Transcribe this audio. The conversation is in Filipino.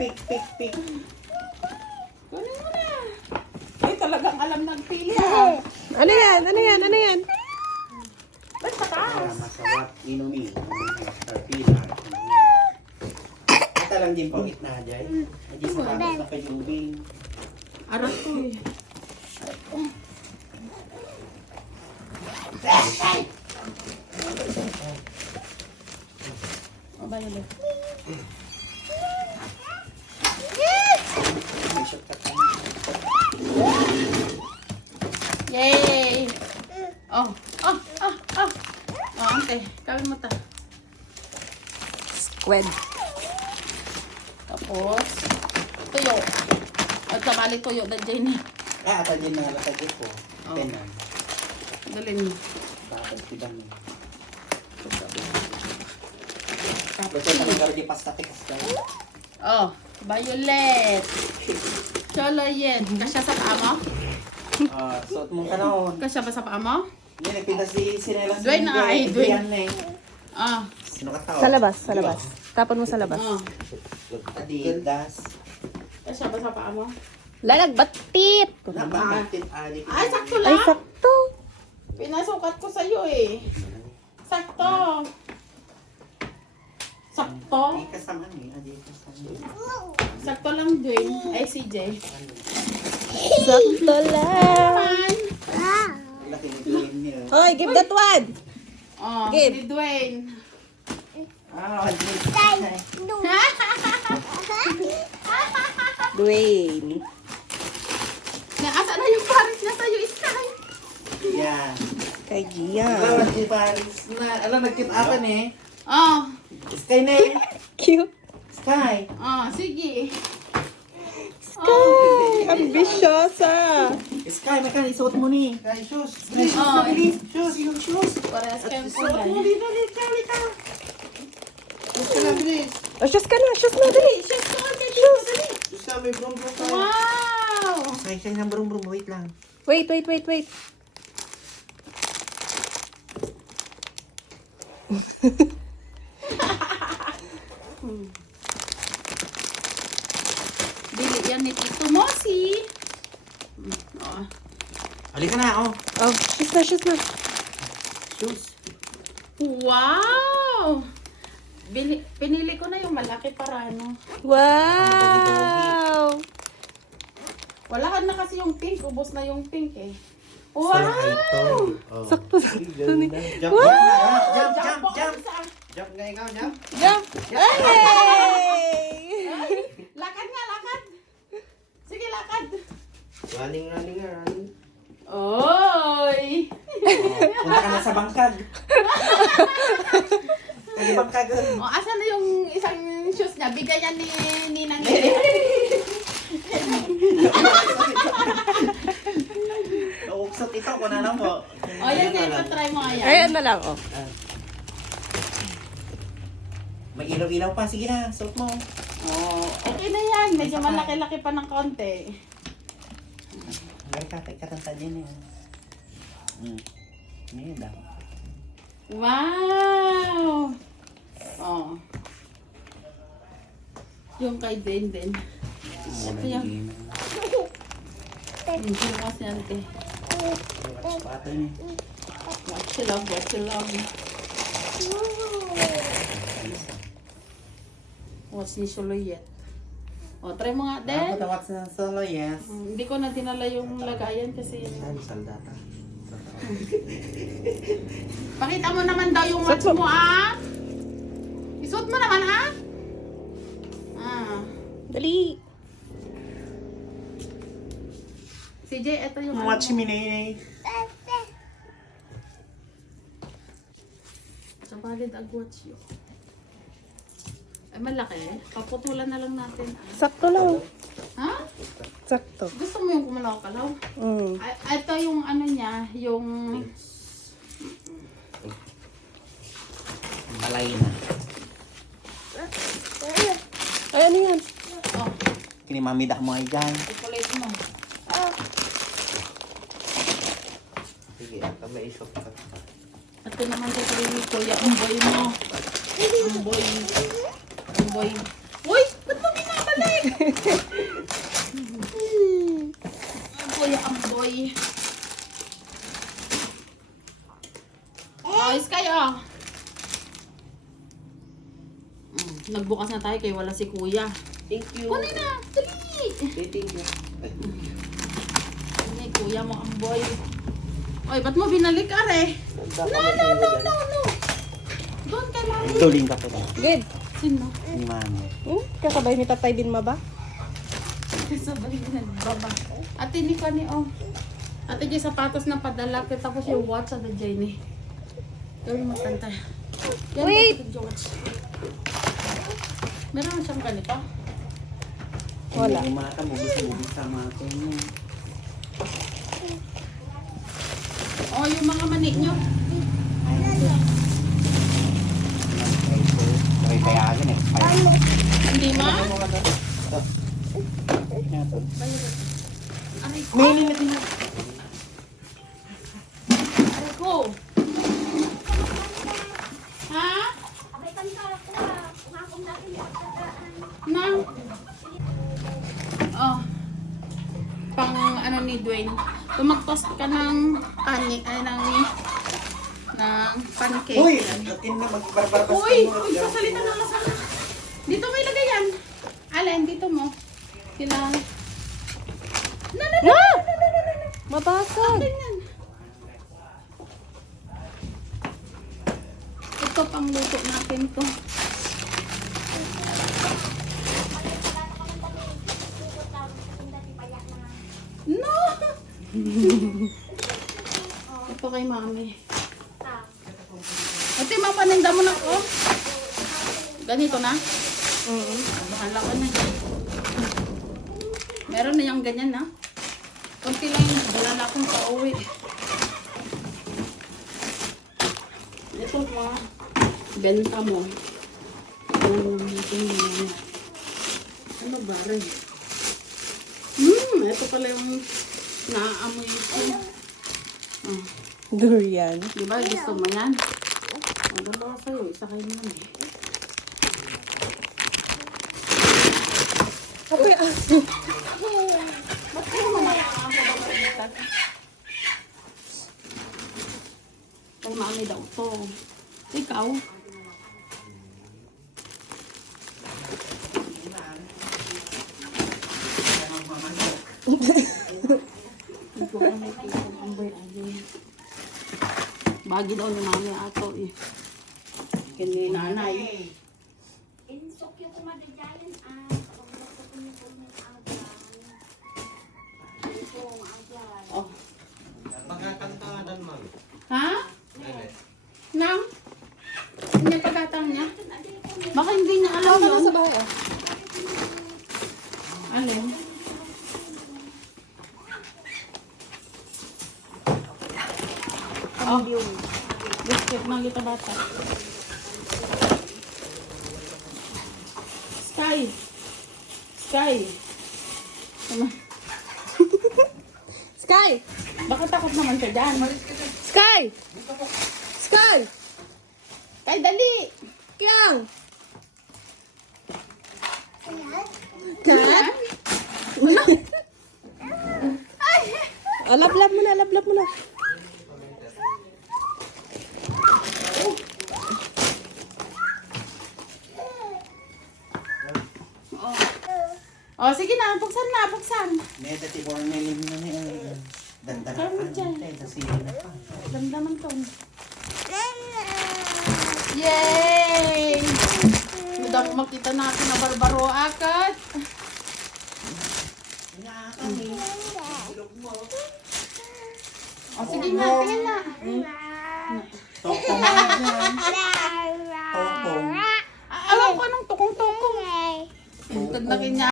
Pick. Kunin mo na. Ay, talagang alam nagpili ah. Ano yan? Ba't takas? Masarap inumin. Pila. Ito lang din po na dyan. Hindi sa patas na kayubing. Arat ko eh. O ba yun? May shortcut na. Yay! Oh, ante, kawin mo ta. Squid. Tapos, tuyo. At sabali tuyo na dyan eh. Ata din na latag ko. Oh. Tenan. Dalhin mo. Tapos tibang. Tapos ito nang di pasta tikas daw. Oh, violet. Choloyen. Kasya sa paa mo? Suot mong kanon. Kasya ba sa paa mo? Hindi, nagpintas si Sinelas. Dwayne na ay, Dwayne. Ah, Sino ka tao? Sa labas. Tapon mo sa labas. oh. Adidas. Kasya ba sa paa mo? Lalagbatit! Napakatit adik. Ay, sakto Ay, lang. sakto. Pinasukat ko sa'yo eh. Sakto. Sakto. Ay, kasama ni. Adidas. Sakto lang, Dwayne. Ay, CJ. Sakto lang. Man. Laki ni Dwayne niya. Hoy, give that one. Oh, Give. si Dwayne. Dwayne. Asa na yung Paris niya sa'yo, Sky? Yeah. Kay Gia. Alam, si Paris na. Alam, nagkit-apan eh. Oh, Sky na eh. Cute. Sky. oh, sige. Ay, ambisyosa. Sky, may kan isuot mo ni. Sky, shoes. Sky, shoes Oh. na bilis. Shoes. Parehas kayong Isuot mo, kulay. dito, dito. Shoes ka na bilis. O, shoes ka na. Shoes na, dali. Shoes ko, shoes. Shoes ka, may brum-brum ka. Wow! Sky ng brum-brum. Wait lang. Wait. Bili yan ni Tito Mosi. Oh. Halika na, oh. Oh, shoes na. Shoes. Wow! Pinili ko na yung malaki para ano. Wow. Wala ka na kasi yung pink. Ubos na yung pink eh. Wow! Wow! Sakto. Jump, Wow! jump. Jump nga ikaw, jump. Jump. Hey! Lakad nga, lakad. Sige, lakad. Running. Oy! Punta ka na sa bangkag. Sa bangkag. O, asan na yung isang shoes niya? Bigay yan ni Ninang. Nauuksot ito, kung na lang po. O, yan nga, ipatry mo nga yan. Ayan na lang, oh. May ilaw-ilaw pa. Sige na, suot mo. Oh, okay na yan. Medyo malaki-laki pa ng konti. Hanggang katanta din yan. Ngayon daw. Wow! Oh. Yung kay Den. Ito yan. Hindi mo kasi yan, te. Pato niya. Watch you love. Watch ni Soloyet. O, try mo nga, Den. Tawag sa solo, yes. Hindi ko na dinala yung lagayan kasi Saldata. pakita mo naman daw yung watch mo, ah. Isuot mo naman, ah. Dali. CJ, ito yung Watch me, Nene. So, valid ag-watch you. Ay, malaki. Paputulan na lang natin. Sakto lang. Ha? Sakto. Gusto mo yung kumalaw-kalaw? Ito yung ano niya, yung... Balay na. Ay, ano yan? Oh, Kinimamida mo ay dyan. chocolate mo. Sige, ito may isok ka. Ito naman sa sarili ko, yung boy mo. Ang boy. Uy! Ba't mo binabalik? Kuya Amboy. Oh, Sky, oh. Nagbukas na tayo kay wala si Kuya. Thank you. Kunin na! Dali! Okay, thank you. Ay, Ay, Kuya mo, Amboy. Oy, ba't mo binalik, are? No. Doon kay Mami. Duling ka po na. Good. Sino? Ni Mami. Kasabay ni Tatay din ba? Sabay na baba. Ate ni Kani, oh. Ate Jay, sapatos na padala. Tapos yung watch at the Jenny. Gawin mo tantay. Yan, Wait! Ate George. Meron siyang ganito. Wala. Yung mga kamubis sa mga kanya. Oh, yung mga mani nyo. Okay, payagan eh. Hindi ma? Aray ko. Aray ko. Ha? Na? Oh. Pang ano ni Dwayne. Tumagtos ka ng pancake. Uy! Atin na magbarbar-bas Uy! Uy! Sasalita ng lasang. Dito mo ilagay yan. Alin, dito mo. Kailangan. No! Mabasag. Ganyan. Ito pang luto natin to. No! Ito kay Mami. Ate, mapaninda mo na ko. Ganito na? Bahala ka na. Meron na yung ganyan na. Kunti lang yun. Wala na akong pauwi. Ito mga benta mo. Ano ba rin? Ito pala yung naaamoy ko. Durian. Diba? Gusto mo yan? Dalawa sa'yo. Isa kayo naman eh. Apoy aso. Ba't kayo mamaya kay Mami daw to. Ikaw? Bagi daw ni Mami ato eh. Kini nanay. Oh. Ha? Nang? Hindi pagkatang niya? Baka hindi niya alam Ano yun. sa bahay? Alin? Oh. Biscuit na kita bata. Sky. Sky. Tama. Sky! Baka takot naman ka dyan. Sky! Sky! Kay dali. Kyang! Kat? Ano? Lablab mo na, lablab mo na. Oh, sige na. Buksan na. Buksan. May dati po na nilim na niya. Dandanan ka na. Kasi na pa. Damdaman to. Yay! Hindi ako makita natin na barbaro akat. Oh, sige na. Tingin na. Tokong na dyan. Tokong. Alam ko anong tukong-tukong. Tagnakin niya.